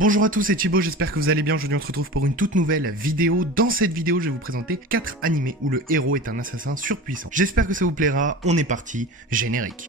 Bonjour à tous, c'est Thibaut, j'espère que vous allez bien. Aujourd'hui on se retrouve pour une toute nouvelle vidéo. Dans cette vidéo je vais vous présenter 4 animés où le héros est un assassin surpuissant. J'espère que ça vous plaira, on est parti, générique.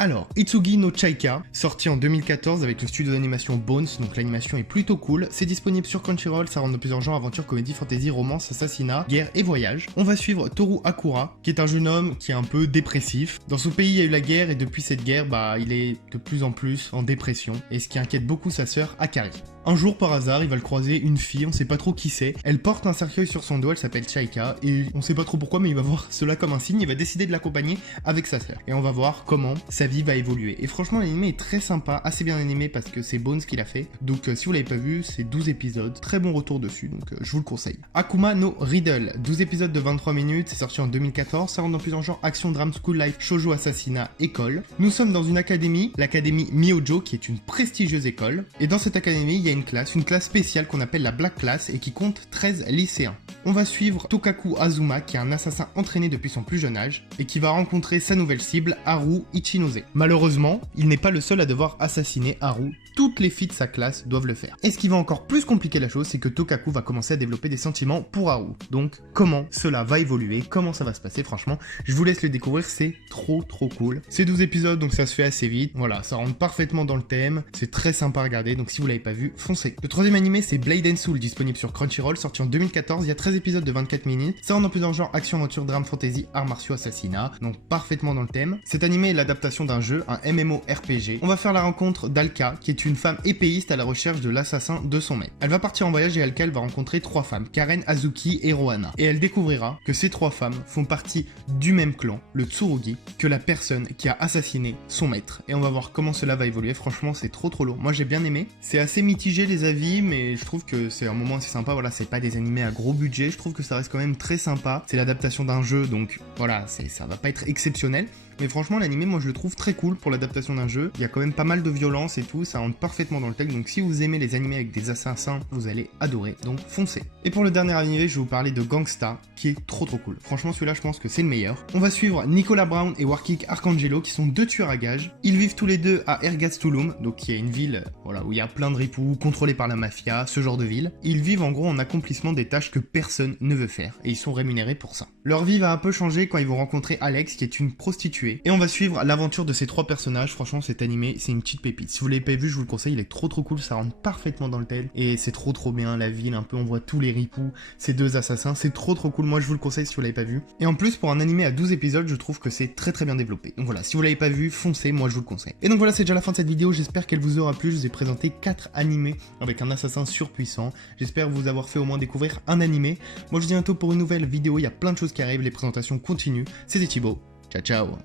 Alors, Itsugi no Chaika, sorti en 2014 avec le studio d'animation Bones, donc l'animation est plutôt cool. C'est disponible sur Crunchyroll, ça rentre dans plusieurs genres, aventure, comédie, fantasy, romance, assassinat, guerre et voyage. On va suivre Toru Akura, qui est un jeune homme qui est un peu dépressif. Dans son pays, il y a eu la guerre et depuis cette guerre, il est de plus en plus en dépression, et ce qui inquiète beaucoup sa sœur Akari. Un jour, par hasard, il va le croiser une fille, on sait pas trop qui c'est. Elle porte un cercueil sur son dos, elle s'appelle Chaika, et on sait pas trop pourquoi, mais il va voir cela comme un signe, il va décider de l'accompagner avec sa sœur. Et on va voir comment sa vie va évoluer. Et franchement, l'anime est très sympa, assez bien animé parce que c'est Bones qui l'a fait. Donc si vous l'avez pas vu, c'est 12 épisodes, très bon retour dessus, donc je vous le conseille. Akuma no Riddle, 12 épisodes de 23 minutes, c'est sorti en 2014, ça rentre dans plusieurs genres, action, drame, school life, shoujo, assassinat, école. Nous sommes dans une académie, l'académie Myojo, qui est une prestigieuse école. Et dans cette académie, il y a une classe spéciale qu'on appelle la Black Class et qui compte 13 lycéens. On va suivre Tokaku Azuma qui est un assassin entraîné depuis son plus jeune âge et qui va rencontrer sa nouvelle cible, Haru Ichinose. Malheureusement, il n'est pas le seul à devoir assassiner Haru, toutes les filles de sa classe doivent le faire. Et ce qui va encore plus compliquer la chose, c'est que Tokaku va commencer à développer des sentiments pour Haru. Donc comment cela va évoluer, comment ça va se passer, franchement, je vous laisse le découvrir, c'est trop cool. C'est 12 épisodes donc ça se fait assez vite, voilà, ça rentre parfaitement dans le thème, c'est très sympa à regarder, donc si vous l'avez pas vu, foncez. Le troisième animé c'est Blade and Soul, disponible sur Crunchyroll, sorti en 2014, il y a 13 épisodes de 24 minutes, ça rentre dans plusieurs genres, action, aventure, drame, fantasy, arts martiaux, assassinat, donc parfaitement dans le thème. Cet animé est l'adaptation d'un jeu, un MMORPG. On va faire la rencontre d'Alka, qui est une femme épéiste à la recherche de l'assassin de son maître. Elle va partir en voyage et Alka elle va rencontrer 3 femmes, Karen, Azuki et Rohana. Et elle découvrira que ces 3 femmes font partie du même clan, le Tsurugi, que la personne qui a assassiné son maître. Et on va voir comment cela va évoluer, franchement c'est trop lourd. Moi j'ai bien aimé, c'est assez mitigé les avis, mais je trouve que c'est un moment assez sympa, voilà, c'est pas des animés à gros budget, je trouve que ça reste quand même très sympa. C'est l'adaptation d'un jeu, donc voilà, ça va pas être exceptionnel. Mais franchement l'animé moi je le trouve très cool pour l'adaptation d'un jeu, il y a quand même pas mal de violence et tout, ça rentre parfaitement dans le texte, donc si vous aimez les animés avec des assassins, vous allez adorer, donc foncez. Et pour le dernier animé, je vais vous parler de Gangsta, qui est trop cool. Franchement celui-là je pense que c'est le meilleur. On va suivre Nicolas Brown et Warkick Arcangelo qui sont 2 tueurs à gages. Ils vivent tous les deux à Ergastulum, donc qui est une ville voilà, où il y a plein de ripoux, contrôlés par la mafia, ce genre de ville. Ils vivent en gros en accomplissement des tâches que personne ne veut faire, et ils sont rémunérés pour ça. Leur vie va un peu changer quand ils vont rencontrer Alex qui est une prostituée, et on va suivre l'aventure de ces 3 personnages. Franchement cet animé c'est une petite pépite, si vous l'avez pas vu je vous le conseille, il est trop cool, ça rentre parfaitement dans le thème et c'est trop bien, la ville un peu, on voit tous les ripoux, ces 2 assassins, c'est trop cool, moi je vous le conseille si vous l'avez pas vu. Et en plus pour un animé à 12 épisodes je trouve que c'est très bien développé, donc voilà, si vous l'avez pas vu foncez, moi je vous le conseille. Et donc voilà, c'est déjà la fin de cette vidéo, j'espère qu'elle vous aura plu. Je vous ai présenté 4 animés avec un assassin surpuissant, j'espère vous avoir fait au moins découvrir un animé. Moi je vous dis à bientôt pour une nouvelle vidéo, il y a plein de choses qui arrivent, les présentations continuent. C'était Thibaut, ciao